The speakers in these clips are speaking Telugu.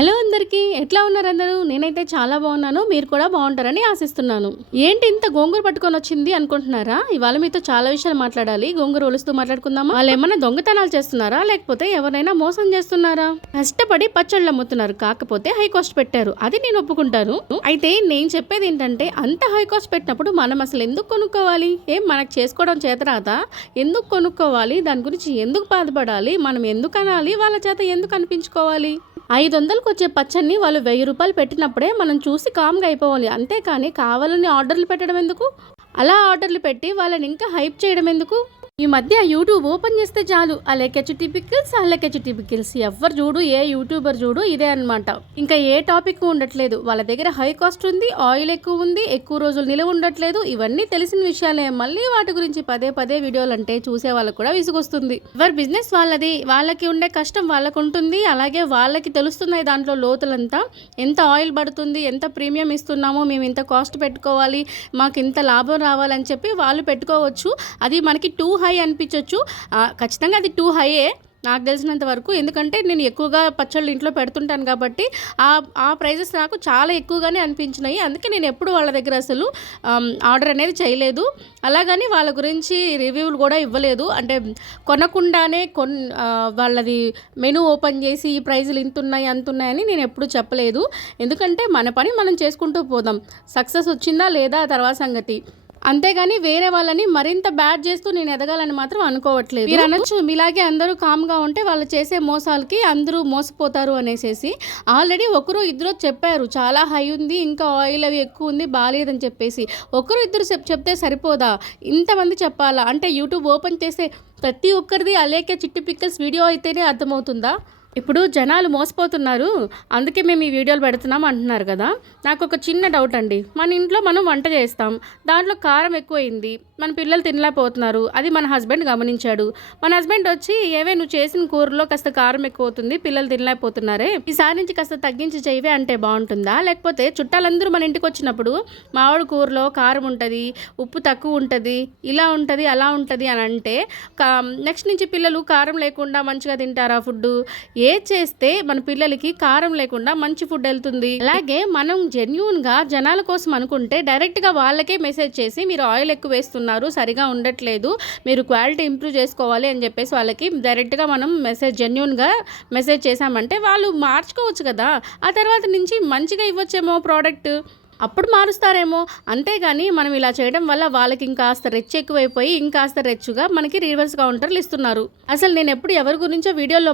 హలో అందరికీ, ఎట్లా ఉన్నారు అందరూ? నేనైతే చాలా బాగున్నాను. మీరు కూడా బాగుంటారని ఆశిస్తున్నాను. ఏంటి ఇంత గోంగూర పట్టుకొని వచ్చింది అనుకుంటున్నారా? ఇవాళ మీతో చాలా విషయాలు మాట్లాడాలి. గోంగూర ఒలుస్తూ మాట్లాడుకుందామా? వాళ్ళు ఏమైనా దొంగతనాలు చేస్తున్నారా, లేకపోతే ఎవరైనా మోసం చేస్తున్నారా? కష్టపడి పచ్చళ్ళు అమ్ముతున్నారు, కాకపోతే హై కాస్ట్ పెట్టారు. అది నేను ఒప్పుకుంటాను. అయితే నేను చెప్పేది ఏంటంటే, అంత హై కాస్ట్ పెట్టినప్పుడు మనం అసలు ఎందుకు కొనుక్కోవాలి? మనకు చేసుకోవడం చేతరాదా? ఎందుకు కొనుక్కోవాలి? దాని గురించి ఎందుకు బాధపడాలి? మనం ఎందుకు అనాలి? వాళ్ళ చేత ఎందుకు అనిపించుకోవాలి? 500కు వచ్చే పచ్చడిని వాళ్ళు 1000 రూపాయలు పెట్టినప్పుడే మనం చూసి కామ్గా అయిపోవాలి. అంతేకాని కావాలని ఆర్డర్లు పెట్టడం ఎందుకు? అలా ఆర్డర్లు పెట్టి వాళ్ళని ఇంకా హైప్ చేయడం ఎందుకు? ఈ మధ్య యూట్యూబ్ ఓపెన్ చేస్తే చాలు అలెకెచ్చుటి పికిల్స్ అలెకెచ్చుటి పికిల్స్. ఎవరు చూడు, ఏ యూట్యూబర్ చూడు ఇదే అనమాట. ఇంకా ఏ టాపిక్ ఉండట్లేదు. వాళ్ళ దగ్గర హై కాస్ట్ ఉంది, ఆయిల్ ఎక్కువ ఉంది, ఎక్కువ రోజులు నిలువ ఉండట్లేదు. ఇవన్నీ తెలిసిన విషయాలే. మళ్ళీ వాటి గురించి పదే పదే వీడియోలు అంటే చూసే వాళ్ళకు కూడా విసుగొస్తుంది. ఎవరి బిజినెస్ వాళ్ళది, వాళ్ళకి ఉండే కష్టం వాళ్ళకు ఉంటుంది. అలాగే వాళ్ళకి తెలుస్తున్నాయి దాంట్లో లోతులంతా. ఎంత ఆయిల్ పడుతుంది, ఎంత ప్రీమియం ఇస్తున్నామో, మేము ఇంత కాస్ట్ పెట్టుకోవాలి, మాకు ఇంత లాభం రావాలని చెప్పి వాళ్ళు పెట్టుకోవచ్చు. అది మనకి టూ హై అనిపించవచ్చు. ఖచ్చితంగా అది టూ హైయే నాకు తెలిసినంత వరకు. ఎందుకంటే నేను ఎక్కువగా పచ్చళ్ళు ఇంట్లో పెడుతుంటాను కాబట్టి ఆ ప్రైజెస్ నాకు చాలా ఎక్కువగానే అనిపించినాయి. అందుకే నేను ఎప్పుడు వాళ్ళ దగ్గర అసలు ఆర్డర్ అనేది చేయలేదు. అలాగని వాళ్ళ గురించి రివ్యూలు కూడా ఇవ్వలేదు. అంటే కొనకుండానే వాళ్ళది మెనూ ఓపెన్ చేసి ఈ ప్రైజులు ఇంతున్నాయి అంతున్నాయని నేను ఎప్పుడు చెప్పలేదు. ఎందుకంటే మన పని మనం చేసుకుంటూ పోదాం. సక్సెస్ వచ్చిందా లేదా తర్వాత సంగతి. అంతేగాని వేరే వాళ్ళని మరింత బ్యాడ్ చేస్తూ నేను ఎదగాలని మాత్రం అనుకోవట్లేదు. మీరు అనొచ్చు, మీలాగే అందరూ కామ్గా ఉంటే వాళ్ళు చేసే మోసాలకి అందరూ మోసపోతారు అనేసి. ఆల్రెడీ ఒకరు ఇద్దరు చెప్పారు చాలా హై ఉంది, ఇంకా ఆయిల్ అవి ఎక్కువ ఉంది, బాగాలేదని చెప్పేసి. ఒకరు ఇద్దరు చెప్తే సరిపోదా? ఇంతమంది చెప్పాలా? అంటే యూట్యూబ్ ఓపెన్ చేసే ప్రతి ఒక్కరిది అలేకే చిట్టి పిక్కల్స్ వీడియో అయితేనే అర్థమవుతుందా? ఇప్పుడు జనాలు మోసపోతున్నారు, అందుకే మేము ఈ వీడియోలు పెడుతున్నాం అంటున్నారు కదా. నాకు ఒక చిన్న డౌట్ అండి. మన ఇంట్లో మనం వంట చేస్తాం, దాంట్లో కారం ఎక్కువైంది, మన పిల్లలు తినలేకపోతున్నారు. అది మన హస్బెండ్ గమనించాడు. మన హస్బెండ్ వచ్చి, ఏవే నువ్వు చేసిన కూరలో కాస్త కారం ఎక్కువ అవుతుంది, పిల్లలు తినలేకపోతున్నారే, ఈసారి నుంచి కాస్త తగ్గించి చేయవే అంటే బాగుంటుందా? లేకపోతే చుట్టాలందరూ మన ఇంటికి వచ్చినప్పుడు మామిడి కూరలో కారం ఉంటుంది, ఉప్పు తక్కువ ఉంటుంది, ఇలా ఉంటుంది అలా ఉంటుంది అని అంటే నెక్స్ట్ నుంచి పిల్లలు కారం లేకుండా మంచిగా తింటారా ఫుడ్? చేస్తే మన పిల్లలకి కారం లేకుండా మంచి ఫుడ్ వెళ్తుంది. అలాగే మనం జెన్యూన్గా జనాల కోసం అనుకుంటే డైరెక్ట్గా వాళ్ళకే మెసేజ్ చేసి, మీరు ఆయిల్ ఎక్కువ వేస్తున్నారు, సరిగా ఉండట్లేదు, మీరు క్వాలిటీ ఇంప్రూవ్ చేసుకోవాలి అని చెప్పేసి వాళ్ళకి డైరెక్ట్గా మనం జెన్యూన్గా మెసేజ్ చేసామంటే వాళ్ళు మార్చుకోవచ్చు కదా. ఆ తర్వాత నుంచి మంచిగా ఇవ్వచ్చేమో ప్రోడక్ట్, అప్పుడు మారుస్తారేమో. అంతేగాని మనం ఇలా చేయడం వల్ల వాళ్ళకి ఇంకాస్త రెచ్చు ఎక్కువైపోయి ఇంకాస్త రెచ్చుగా మనకి రివర్స్ కౌంటర్లు ఇస్తున్నారు. అసలు నేను ఎప్పుడు ఎవరి గురించో వీడియోలో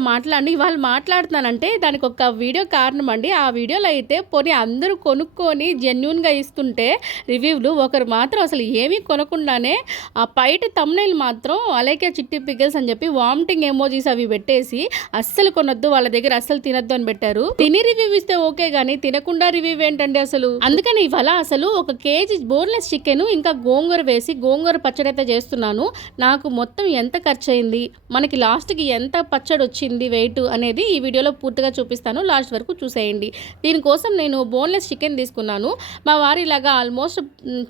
వాళ్ళు మాట్లాడుతున్నానంటే దానికి ఒక వీడియో కారణం అండి. ఆ వీడియోలో అయితే పోనీ అందరూ కొనుక్కొని జెన్యూన్గా ఇస్తుంటే రివ్యూలు, ఒకరు మాత్రం అసలు ఏమీ కొనకుండానే ఆ బయట థంబ్నెయిల్ మాత్రం అలేకే చిట్టి పికిల్స్ అని చెప్పి వామిటింగ్ ఎమోజీస్ అవి పెట్టేసి అస్సలు కొనొద్దు, వాళ్ళ దగ్గర అస్సలు తినొద్దు అని పెట్టారు. తిని రివ్యూ ఇస్తే ఓకే కానీ తినకుండా రివ్యూ ఏంటండి అసలు? అందుకని ఇవాళ అసలు 1 కేజీ బోన్లెస్ చికెన్ ఇంకా గోంగూర వేసి గోంగూర పచ్చడి అయితే చేస్తున్నాను. నాకు మొత్తం ఎంత ఖర్చు అయింది, మనకి లాస్ట్కి ఎంత పచ్చడి వచ్చింది వెయిట్ అనేది ఈ వీడియోలో పూర్తిగా చూపిస్తాను. లాస్ట్ వరకు చూసేయండి. దీనికోసం నేను బోన్లెస్ చికెన్ తీసుకున్నాను. మా వారు ఇలాగా ఆల్మోస్ట్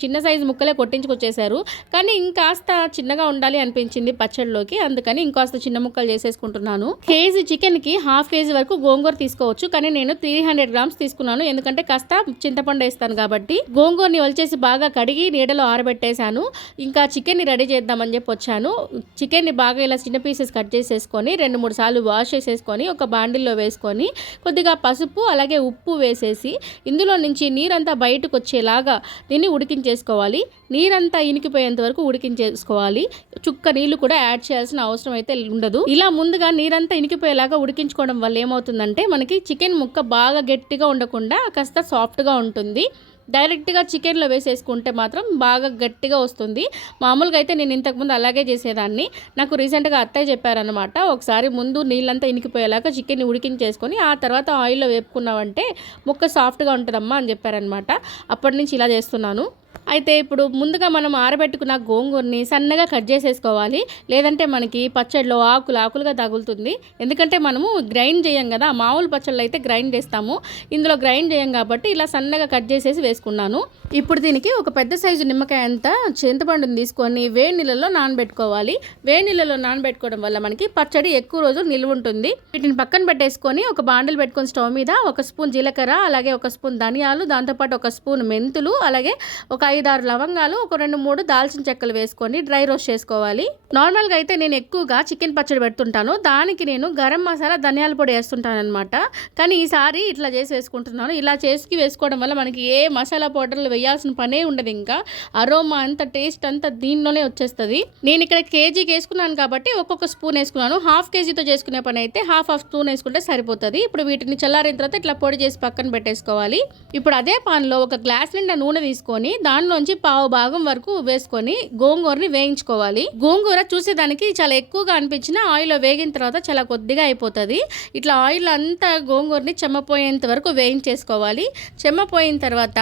చిన్న సైజు ముక్కలే కొట్టించుకొచ్చేసారు. కానీ ఇంకాస్త చిన్నగా ఉండాలి అనిపించింది పచ్చడిలోకి, అందుకని ఇంకాస్త చిన్న ముక్కలు చేసేసుకుంటున్నాను. కేజీ చికెన్కి 1/2 కేజీ వరకు గోంగూర తీసుకోవచ్చు, కానీ నేను 300 గ్రామ్స్ తీసుకున్నాను. ఎందుకంటే కాస్త చింతపండు వేస్తాను కాబట్టి. గోంగూరని వలిచేసి బాగా కడిగి నీడలో ఆరబెట్టేశాను. ఇంకా చికెన్ని రెడీ చేద్దామని చెప్పి వచ్చాను. చికెన్ని బాగా ఇలా చిన్న పీసెస్ కట్ చేసేసుకొని 2-3 సార్లు వాష్ చేసేసుకొని ఒక బాండిల్లో వేసుకొని కొద్దిగా పసుపు అలాగే ఉప్పు వేసేసి ఇందులో నుంచి నీరంతా బయటకు వచ్చేలాగా దీన్ని ఉడికించేసుకోవాలి. నీరంతా ఇనికిపోయేంత వరకు ఉడికించేసుకోవాలి. చుక్క నీళ్లు కూడా యాడ్ చేయాల్సిన అవసరం అయితే ఉండదు. ఇలా ముందుగా నీరంతా ఇనికిపోయేలాగా ఉడికించుకోవడం వల్ల ఏమవుతుందంటే మనకి చికెన్ ముక్క బాగా గట్టిగా ఉండకుండా కాస్త సాఫ్ట్గా ఉంటుంది. డైరెక్ట్గా చికెన్లో వేసేసుకుంటే మాత్రం బాగా గట్టిగా వస్తుంది. మామూలుగా అయితే నేను ఇంతకుముందు అలాగే చేసేదాన్ని. నాకు రీసెంట్గా అత్తయ్య చెప్పారనమాట, ఒకసారి ముందు నీళ్ళంతా ఇనికిపోయేలాగా చికెన్ని ఉడికించేసుకొని ఆ తర్వాత ఆయిల్లో వేపుకున్నామంటే ముక్క సాఫ్ట్గా ఉంటుందమ్మా అని చెప్పారనమాట. అప్పటి నుంచి ఇలా చేస్తున్నాను. అయితే ఇప్పుడు ముందుగా మనం ఆరబెట్టుకున్న గోంగూరని సన్నగా కట్ చేసేసుకోవాలి. లేదంటే మనకి పచ్చడిలో ఆకులుగా తగులుతుంది. ఎందుకంటే మనము గ్రైండ్ చేయం కదా, మామూలు పచ్చళ్ళు అయితే గ్రైండ్ చేస్తాము, ఇందులో గ్రైండ్ చేయం కాబట్టి ఇలా సన్నగా కట్ చేసేసి వేసుకున్నాను. ఇప్పుడు దీనికి ఒక పెద్ద సైజు నిమ్మకాయ అంతా చింతపండుని తీసుకొని వేడి నీళ్ళలో నానబెట్టుకోవాలి. వేడి నీళ్ళలో నానబెట్టుకోవడం వల్ల మనకి పచ్చడి ఎక్కువ రోజులు నిల్వ ఉంటుంది. వీటిని పక్కన పెట్టేసుకొని ఒక బాండిల్ పెట్టుకొని స్టవ్ మీద 1 స్పూన్ జీలకర్ర, అలాగే 1 స్పూన్ ధనియాలు, దాంతోపాటు 1 స్పూన్ మెంతులు, అలాగే ఒక 5-6 లవంగాలు, ఒక 2-3 దాల్చిన చెక్కలు వేసుకొని డ్రై రోస్ట్ చేసుకోవాలి. నార్మల్గా అయితే నేను ఎక్కువగా చికెన్ పచ్చడి పెడుతుంటాను, దానికి నేను గరం మసాలా ధనియాల పొడి వేస్తుంటాను అనమాట. కానీ ఈసారి ఇట్లా చేసి వేసుకుంటున్నాను. ఇలా చేసి వేసుకోవడం వల్ల మనకి ఏ మసాలా పౌడర్లు వేయాల్సిన పనే ఉండదు. ఇంకా అరోమా అంత టేస్ట్ అంతా దీనిలోనే వచ్చేస్తుంది. నేను ఇక్కడ కేజీకి వేసుకున్నాను కాబట్టి ఒక్కొక్క స్పూన్ వేసుకున్నాను. హాఫ్ కేజీతో చేసుకునే పని అయితే హాఫ్ స్పూన్ వేసుకుంటే సరిపోతుంది. ఇప్పుడు వీటిని చల్లారిన తర్వాత ఇట్లా పొడి చేసి పక్కన పెట్టేసుకోవాలి. ఇప్పుడు అదే పాన్లో ఒక గ్లాస్ నిండా నూనె తీసుకొని దానిలోంచి పావు భాగం వరకు వేసుకొని గోంగూరని వేయించుకోవాలి. గోంగూర చూసేదానికి చాలా ఎక్కువగా అనిపించిన ఆయిల్లో వేగిన తర్వాత చాలా కొద్దిగా అయిపోతుంది. ఇట్లా ఆయిల్ అంతా గోంగూరని చెమ్మపోయేంత వరకు వేయించేసుకోవాలి. చెమ్మపోయిన తర్వాత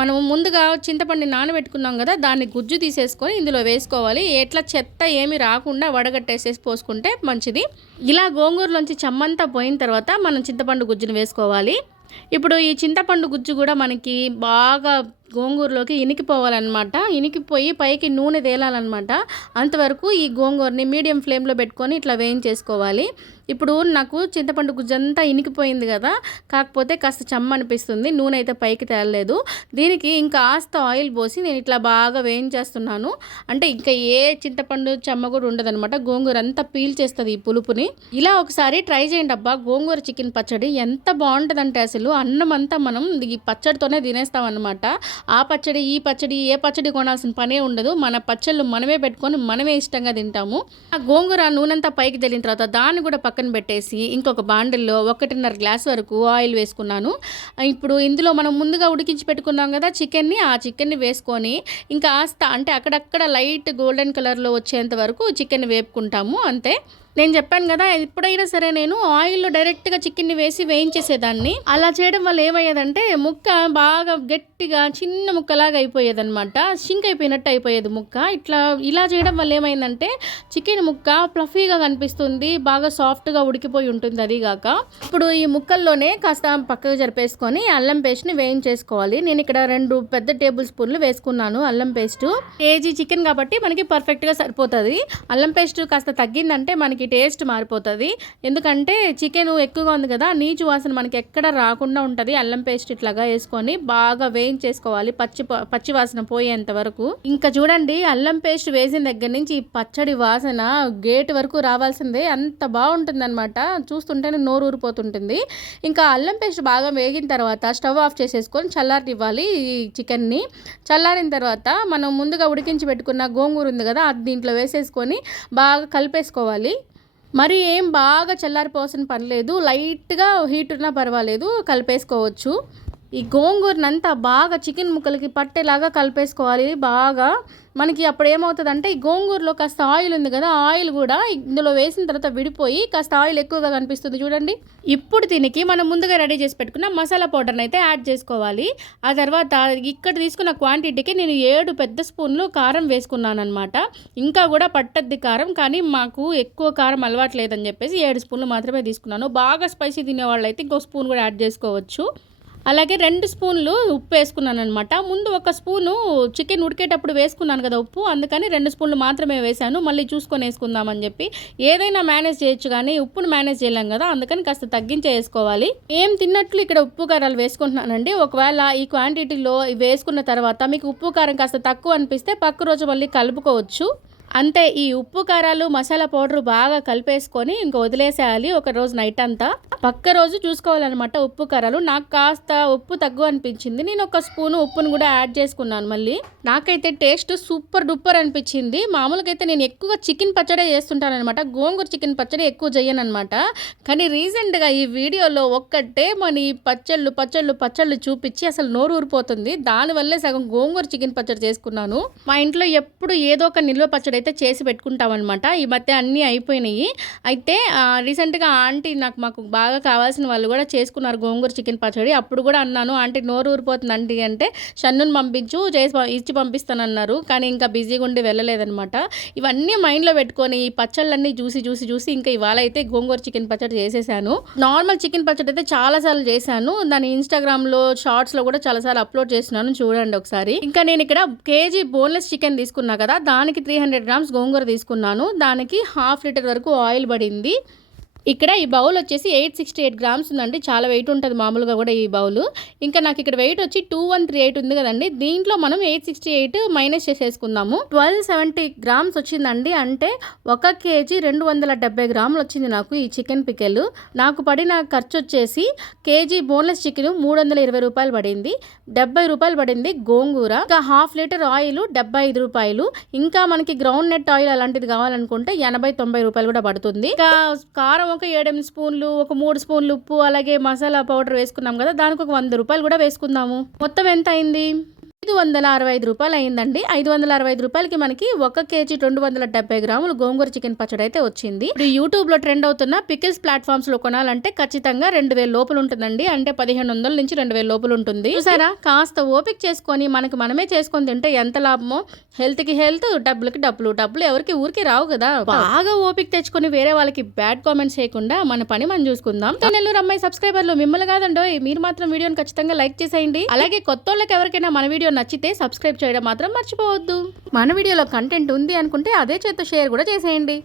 మనము ముందుగా చింతపండు నానబెట్టుకున్నాం కదా, దాన్ని గుజ్జు తీసేసుకొని ఇందులో వేసుకోవాలి. ఎట్లా చెత్త ఏమి రాకుండా వడగట్టేసేసి పోసుకుంటే మంచిది. ఇలా గోంగూరలోంచి చెమ్మంతా పోయిన తర్వాత మనం చింతపండు గుజ్జును వేసుకోవాలి. ఇప్పుడు ఈ చింతపండు గుజ్జు కూడా మనకి బాగా గోంగూరలోకి ఇనికిపోవాలన్నమాట. ఇనికిపోయి పైకి నూనె తేలాలన్నమాట. అంతవరకు ఈ గోంగూరని మీడియం ఫ్లేమ్లో పెట్టుకొని ఇట్లా వేయించేసుకోవాలి. ఇప్పుడు నాకు చింతపండు గుజ్జంతా ఇనికిపోయింది కదా, కాకపోతే కాస్త చెమ్మ అనిపిస్తుంది, నూనె అయితే పైకి తేలలేదు. దీనికి ఇంకా కాస్త ఆయిల్ పోసి నేను ఇట్లా బాగా వేయించేస్తున్నాను. అంటే ఇంకా ఏ చింతపండు చెమ్మ కూడా ఉండదనమాట, గోంగూర అంతా పీల్చేస్తుంది ఈ పులుపుని. ఇలా ఒకసారి ట్రై చేయండి అబ్బా, గోంగూర చికెన్ పచ్చడి ఎంత బాగుంటుందంటే అసలు అన్నం అంతా మనం ఈ పచ్చడితోనే తినేస్తాం అనమాట. ఆ పచ్చడి ఈ పచ్చడి ఏ పచ్చడి కొనాల్సిన పనే ఉండదు. మన పచ్చళ్ళు మనమే పెట్టుకొని మనమే ఇష్టంగా తింటాము. ఆ గోంగూర నూనెంతా పైకి తెలిన తర్వాత దాన్ని కూడా పక్కన పెట్టేసి ఇంకొక బాండిల్లో 1.5 గ్లాస్ వరకు ఆయిల్ వేసుకున్నాను. ఇప్పుడు ఇందులో మనం ముందుగా ఉడికించి పెట్టుకున్నాం కదా చికెన్ని, ఆ చికెన్ని వేసుకొని ఇంకా అంటే అక్కడక్కడ లైట్ గోల్డెన్ కలర్లో వచ్చేంత వరకు చికెన్ వేపుకుంటాము అంతే. నేను చెప్పాను కదా, ఎప్పుడైనా సరే నేను ఆయిల్లో డైరెక్ట్గా చికెన్ని వేసి వేయించేసేదాన్ని. అలా చేయడం వల్ల ఏమయ్యేదంటే ముక్క బాగా గట్టిగా చిన్న ముక్కలాగా అయిపోయేదన్నమాట, షింక్ అయిపోయినట్టు అయిపోయేది ముక్క. ఇలా చేయడం వల్ల ఏమైందంటే చికెన్ ముక్క ఫ్లఫీగా కనిపిస్తుంది, బాగా సాఫ్ట్గా ఉడికిపోయి ఉంటుంది. అదిగాక ఇప్పుడు ఈ ముక్కల్లోనే కాస్త పక్కకు జరిపేసుకొని అల్లం పేస్ట్ని వేయించేసుకోవాలి. నేను ఇక్కడ 2 పెద్ద టేబుల్ స్పూన్లు వేసుకున్నాను అల్లం పేస్ట్. కేజీ చికెన్ కాబట్టి మనకి పర్ఫెక్ట్గా సరిపోతుంది. అల్లం పేస్ట్ కాస్త తగ్గిందంటే మనకి టేస్ట్ మారిపోతుంది. ఎందుకంటే చికెన్ ఎక్కువగా ఉంది కదా, నీచు వాసన మనకి ఎక్కడ రాకుండా ఉంటుంది. అల్లం పేస్ట్ ఇట్లాగా వేసుకొని బాగా వేయించేసుకోవాలి పచ్చి వాసన పోయేంత వరకు. ఇంకా చూడండి, అల్లం పేస్ట్ వేసిన దగ్గర నుంచి ఈ పచ్చడి వాసన గేట్ వరకు రావాల్సిందే, అంత బాగుంటుంది అనమాట. చూస్తుంటేనే నోరు ఊరిపోతుంటుంది. ఇంకా అల్లం పేస్ట్ బాగా వేగిన తర్వాత స్టవ్ ఆఫ్ చేసేసుకొని చల్లారనివ్వాలి ఈ చికెన్ని. చల్లారిన తర్వాత మనం ముందుగా ఉడికించి పెట్టుకున్న గోంగూర ఉంది కదా, అది దీంట్లో వేసేసుకొని బాగా కలిపేసుకోవాలి. మరి ఏం బాగా చల్లారిపోవాల్సిన పని లేదు, లైట్గా హీట్ ఉన్నా పర్వాలేదు, కలిపేసుకోవచ్చు. ఈ గోంగూరనంతా బాగా చికెన్ ముక్కలకి పట్టేలాగా కలిపేసుకోవాలి బాగా. మనకి అప్పుడు ఏమవుతుందంటే ఈ గోంగూరలో కాస్త ఆయిల్ ఉంది కదా, ఆయిల్ కూడా ఇందులో వేసిన తర్వాత విడిపోయి కాస్త ఆయిల్ ఎక్కువగా కనిపిస్తుంది చూడండి. ఇప్పుడు దీనికి మనం ముందుగా రెడీ చేసి పెట్టుకున్న మసాలా పౌడర్ని అయితే యాడ్ చేసుకోవాలి. ఆ తర్వాత ఇక్కడ తీసుకున్న క్వాంటిటీకి నేను 7 పెద్ద స్పూన్లు కారం వేసుకున్నాను అనమాట. ఇంకా కూడా పట్టద్ది కారం, కానీ మాకు ఎక్కువ కారం అలవాటు లేదని చెప్పేసి 7 స్పూన్లు మాత్రమే తీసుకున్నాను. బాగా స్పైసీ తినేవాళ్ళు అయితే ఇంకో స్పూన్ కూడా యాడ్ చేసుకోవచ్చు. అలాగే 2 స్పూన్లు ఉప్పు వేసుకున్నాను అనమాట. ముందు 1 స్పూను చికెన్ ఉడికేటప్పుడు వేసుకున్నాను కదా ఉప్పు, అందుకని 2 స్పూన్లు మాత్రమే వేశాను. మళ్ళీ చూసుకొని వేసుకుందామని చెప్పి. ఏదైనా మేనేజ్ చేయొచ్చు కానీ ఉప్పును మేనేజ్ చేయలేం కదా, అందుకని కాస్త తగ్గించే వేసుకోవాలి. ఏం తిన్నట్లు ఇక్కడ ఉప్పు కారాలు వేసుకుంటున్నానండి. ఒకవేళ ఈ క్వాంటిటీలో వేసుకున్న తర్వాత మీకు ఉప్పు కారం కాస్త తక్కువ అనిపిస్తే పక్క రోజు మళ్ళీ కలుపుకోవచ్చు. అంతే, ఈ ఉప్పు కారాలు మసాలా పౌడర్ బాగా కలిపేసుకొని ఇంక వదిలేసేయాలి ఒక రోజు నైట్ అంతా. పక్క రోజు చూసుకోవాలన్నమాట ఉప్పు కారాలు. నాకు కాస్త ఉప్పు తక్కువ అనిపించింది, నేను 1 స్పూను ఉప్పును కూడా యాడ్ చేసుకున్నాను. మళ్ళీ నాకైతే టేస్ట్ సూపర్ డూపర్ అనిపించింది. మామూలుగా అయితే నేను ఎక్కువగా చికెన్ పచ్చడే చేస్తుంటాను అనమాట, గోంగూర చికెన్ పచ్చడి ఎక్కువ చేయను అనమాట. కానీ రీసెంట్గా ఈ వీడియోలో ఒక్కటే మన ఈ పచ్చళ్ళు చూపించి అసలు నోరు ఊరిపోతుంది. దానివల్లే సగం గోంగూర చికెన్ పచ్చడి చేసుకున్నాను. మా ఇంట్లో ఎప్పుడు ఏదో ఒక నిల్వ పచ్చడి అయితే చేసి పెట్టుకుంటాం అనమాట. ఈ మధ్య అన్నీ అయిపోయినాయి. అయితే రీసెంట్గా ఆంటీ మాకు బాగా కావాల్సిన వాళ్ళు కూడా చేసుకున్నారు గోంగూర చికెన్ పచ్చడి. అప్పుడు కూడా అన్నాను, ఆంటీ నోరు ఊరిపోతుంది ఆంటీ అంటే, షన్నుని పంపించు ఇచ్చి పంపిస్తానన్నారు. కానీ ఇంకా బిజీగా ఉండి వెళ్ళలేదనమాట. ఇవన్నీ మైండ్లో పెట్టుకొని ఈ పచ్చళ్ళన్నీ చూసి ఇంకా ఇవాళ అయితే గోంగూర చికెన్ పచ్చడి చేసేసాను. నార్మల్ చికెన్ పచ్చడి అయితే చాలాసార్లు చేశాను. దాన్ని ఇన్స్టాగ్రామ్లో షార్ట్స్లో కూడా చాలాసార్లు అప్లోడ్ చేస్తున్నాను, చూడండి ఒకసారి. ఇంకా నేను ఇక్కడ కేజీ బోన్లెస్ చికెన్ తీసుకున్నా కదా, దానికి 300 గ్రామ్స్ గోంగూర తీసుకున్నాను. దానికి 1/2 లీటర్ వరకు ఆయిల్ పడింది. ఇక్కడ ఈ బౌల్ వచ్చేసి 868 గ్రామ్స్ ఉందండి. చాలా వెయిట్ ఉంటుంది మామూలుగా కూడా ఈ బౌల్. ఇంకా నాకు ఇక్కడ వెయిట్ వచ్చి 2138 ఉంది కదండి. దీంట్లో మనం 868 మైనస్ చేసేసుకుందాము. 1270 గ్రామ్స్ వచ్చిందండి. అంటే 1 కేజీ 270 గ్రాములు వచ్చింది నాకు ఈ చికెన్ పికెల్. నాకు పడిన ఖర్చు వచ్చేసి కేజీ బోన్లెస్ చికెన్ 320 రూపాయలు పడింది. 70 రూపాయలు పడింది గోంగూర. ఇంకా 1/2 లీటర్ ఆయిల్ 75 రూపాయలు. ఇంకా మనకి గ్రౌండ్ నెట్ ఆయిల్ అలాంటిది కావాలనుకుంటే 80-90 రూపాయలు కూడా పడుతుంది. ఇంకా కారం ఒక 7-8 స్పూన్లు, ఒక 3 స్పూన్లు ఉప్పు, అలాగే మసాలా పౌడర్ వేసుకున్నాం కదా, దానికి ఒక 100 రూపాయలు కూడా వేసుకుందాము. మొత్తం ఎంత అయింది? 565 రూపాయలు అయిందండి. 565 రూపాయలకి మనకి 1 కేజీ 270 గ్రాములు గోంగూర చికెన్ పచ్చడి అయితే వచ్చింది. ఇప్పుడు యూట్యూబ్ లో ట్రెండ్ అవుతున్న పికిల్స్ ప్లాట్ఫామ్స్ లో కొనాలంటే ఖచ్చితంగా 2000 లోపల ఉంటుందండి. అంటే 1500 నుంచి 2000 లోపల ఉంటుంది. చూసారా, కాస్త ఓపిక చేసుకొని మనమే చేసుకొని తింటే ఎంత లాభమో. హెల్త్ కి హెల్త్, డబ్బులకి డబ్బులు ఎవరికి ఊరికి రావు కదా. బాగా ఓపిక తెచ్చుకొని వేరే వాళ్ళకి బ్యాడ్ కామెంట్స్ చేయకుండా మన పని మనం చూసుకుందాం. నెల్లూరు అమ్మాయి సబ్స్క్రైబర్లు మిమ్మల్ని కాదండో, మీరు మాత్రం వీడియోని ఖచ్చితంగా లైక్ చేసేయండి. అలాగే కొత్త వాళ్ళకి ఎవరికైనా మన వీడియో నచ్చితే సబ్స్క్రైబ్ చేయడం మాత్రం మర్చిపోవద్దు. మన వీడియోలో కంటెంట్ ఉంది అనుకుంటే అదే చేత షేర్ కూడా చేసేయండి.